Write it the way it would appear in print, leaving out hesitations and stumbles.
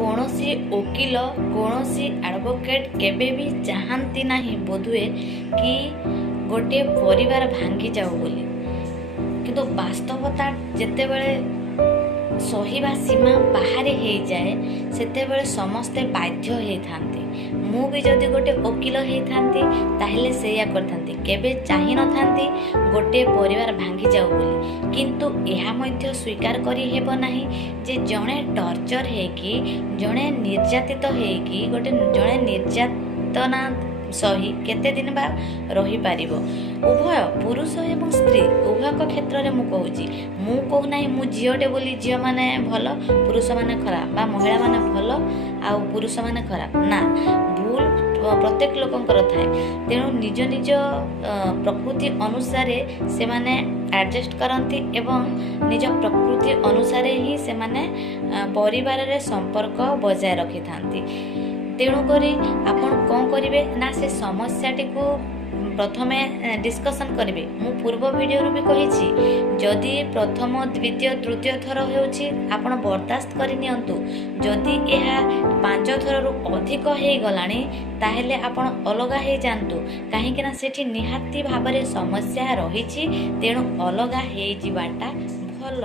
कौनसी वकील कौनसी एडवोकेट केबे भी चाहती नहीं बोधुए कि गोटे परिवार भांगी जाऊ बोली किंतु वास्तवता जेतेबेले सहीबा सीमा बाहर हो जाए सेतेबेले समस्ते बाध्य होइथांती। मु भी जदि गोटे वकील होइथांती ताहेले सेया करथांती केबे चाहि नथांती गोटे परिवार भांगी जाऊ बोली किंतु एहा मध्य स्वीकार करी हेबो नाही जे जणे टर्चर हेकी जणे निर्यातित हेकी गोटे जणे निर्यातना सही केते दिन बा रही पारिबो। उभय पुरुष एवं स्त्री उभय क्षेत्र में मुझे मु कहूना मु झीटे बोली झील मैंने भल पुरुष मैंने खराब बा महिला मैंने भल आ पुरुष मैंने खराब ना भूल प्रत्येक लोकंकर थाए। तेणु निज निज प्रकृति अनुसार से माने एडजस्ट करती एवं निज प्रकृति अनुसार ही से माने परिवार रे संपर्क बजाय रखि थांती। तेणुक आपण कौन करेंगे ना से समस्याटी को प्रथमे डिस्कसन करेंगे। मु पूर्व वीडियो भी कही जदि प्रथम द्वितीय तृतीय थर होपण बर्दाश्त करनियंतु जदि यह 5 थर रु अधिक हो गलानी ताहेले आपण अलग हो जातु कहीं सेठी निहाती भाव समस्या रही तेणु अलग हो जावाटा भल।